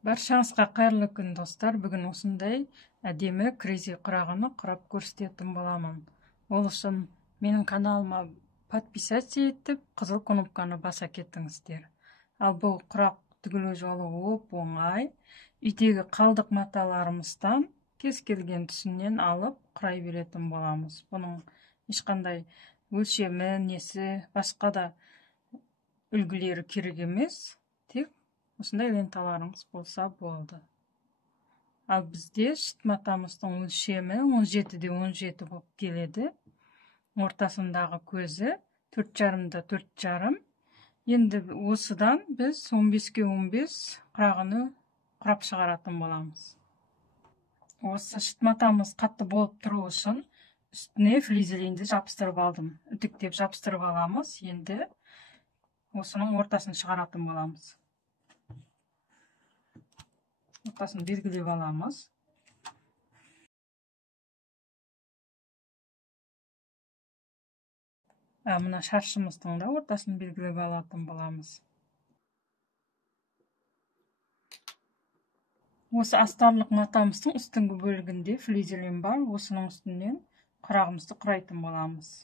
Баршаңызға қайырлы күн, достар. Бүгін осындай әдемі крейзи құрағаны құрап көрсететін боламын. Ол үшін менің каналыма подписаться етіп, қызыл кнопканы баса кетіңіздер. Ал бұл құрақ тігілу жолы оп-оңай. Үйдегі қалдық маталарымыздан кез келген түсінен алып құрай беретін боламыз. Бұның ешқандай өлшемі, несі, басқа да үлгілері керек емес. Тек осындай ленталарыңыз болса болды. Ал бізде шыт матамыздың өлшемі 17-де 17 болып келеді. Ортасындағы көзі 4,5-да 4,5. Енді осыдан біз 15-ге 15 құрағыны құрап шығаратын боламыз. Осы шыт матамыз қатты болып тұру үшін үстіне флизелинді жабыстырып алдым. Үтіктеп жабыстырып аламыз. Енді осының ортасын шығаратын боламыз. Ортасын белгілеп аламыз. Мына шаршымыздың да ортасын белгілеп алатын боламыз. Осы астарлық матамыздың үстіңгі бөлігінде флизелин бар. Осының үстінен құрағымызды құрайтын боламыз.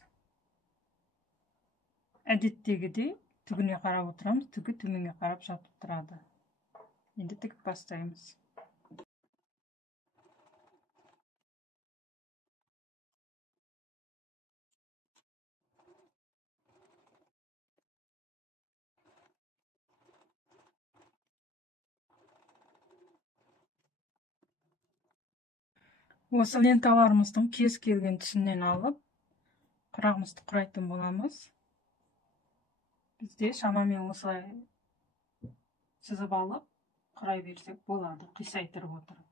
Әдеттегідей түгіне қарап отырамыз. Түгі төменге қарап жатып тұрады. Енді тігіп бастаймыз. Осы ленталарымыздың кез келген түсінен алып, құрағымызды құрайтын боламыз. Бізде шамамен осылай сызып алып, құрай берсек болады, қисайтырып отырып.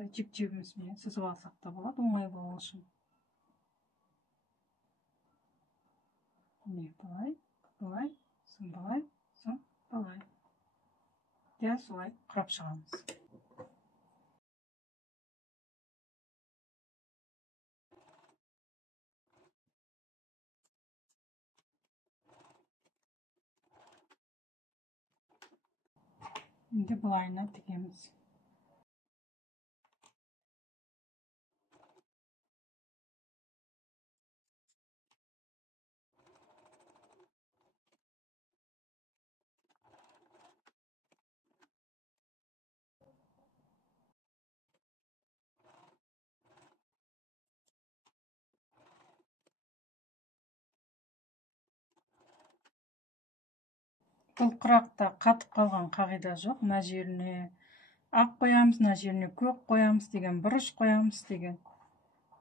Жіп-жібімізбен сызып алсақ та болады, оңай болу үшін. Былай, былай, соң былай, соң былай. Дәл солай құрап шығамыз. Енді былайына тігеміз. Бұл құрақта қатып қалған қағида жоқ. Мына жеріне ақ қоямыз, мына жеріне көк қоямыз деген, бұрыш қоямыз деген.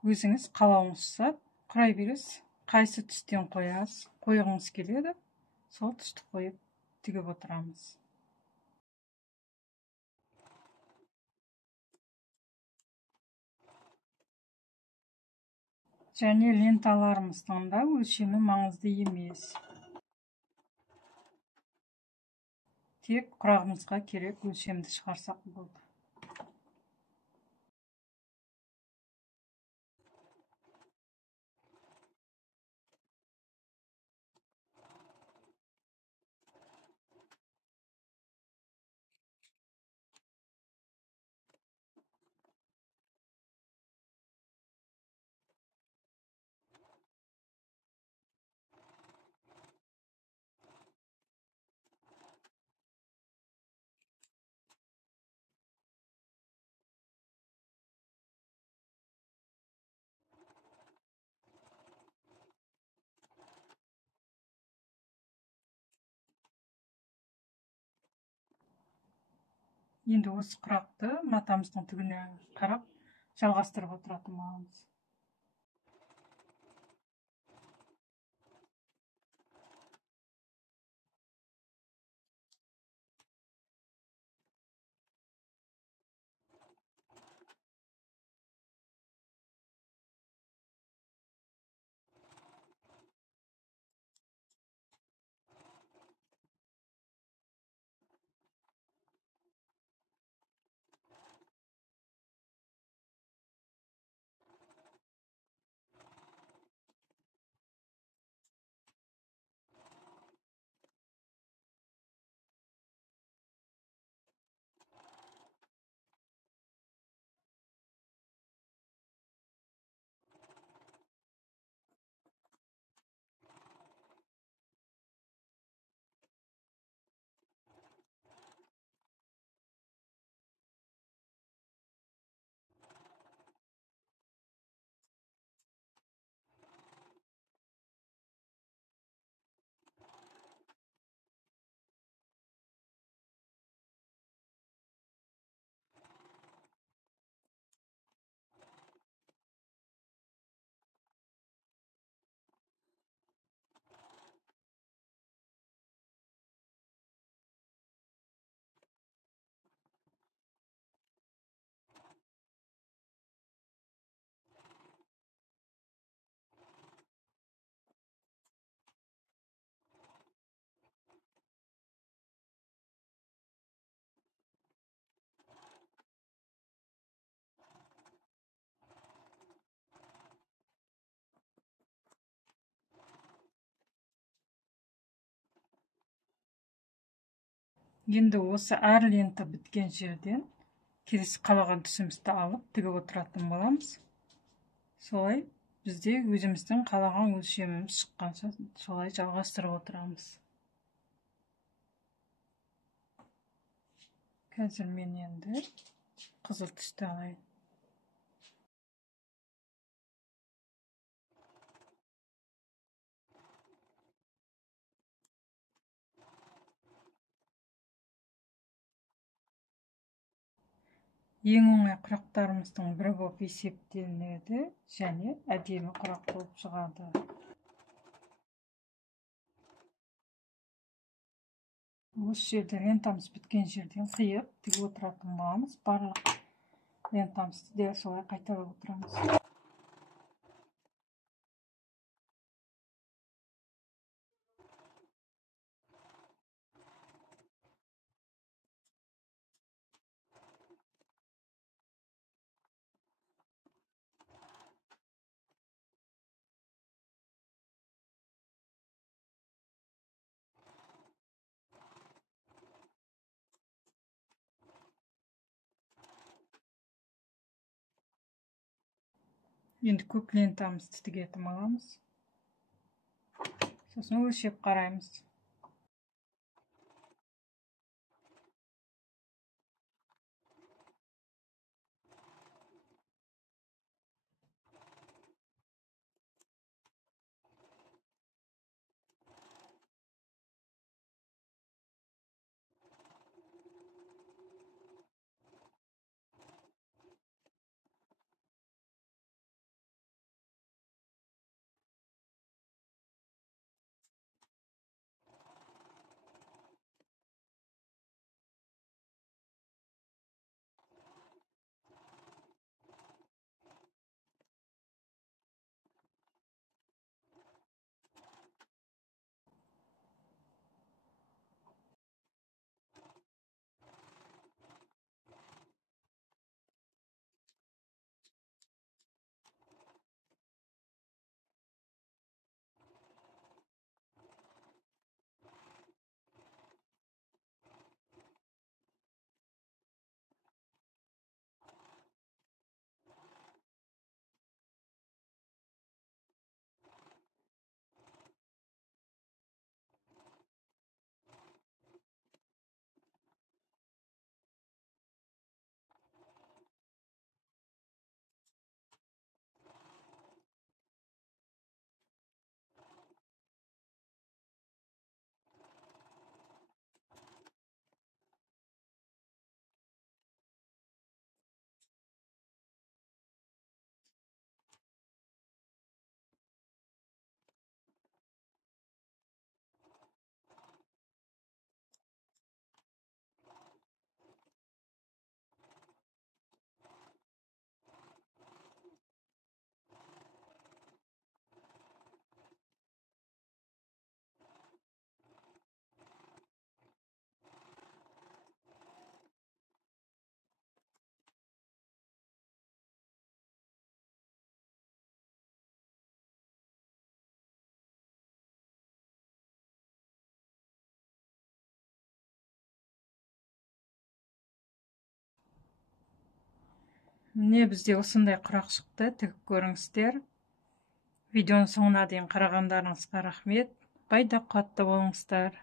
Өзіңіз қалауыңызша құрай бересіз. Қайсы түстен қойғыңыз келеді, сол түсті қойып тігіп отырамыз. Және ленталарымыздың да өлшемі маңызды емес. Тек құрағымызға керек өлшемді шығарсақ болды. Енді осы құрақты матамыздың түгіне қарап жалғастырып отыратын боламыз. Енді осы әр лента біткен жерден келесі қалаған түсімізді алып тігіп отыратын боламыз. Солай бізде өзіміздің қалаған өлшеміміз шыққанша солай жалғастырып отырамыз. Қазір мен енді қызыл түсті алайын. Ең оңай құрақтарымыздың бірі болып есептелінеді және әдемі құрақ болып шығады. Осы жерде лентамыз біткен жерден қиып тігіп отыратын боламыз. Барлық лентамызды де солай қайталап отырамыз. Енді көк лентамызды тігетін боламыз. Сосын өлшеп қараймыз. Міне бізде осындай құрақ шықты, тігіп көріңіздер. Видеоның соңына дейін қарағандарыңызға рахмет. Пайда қуатты болыңыздар.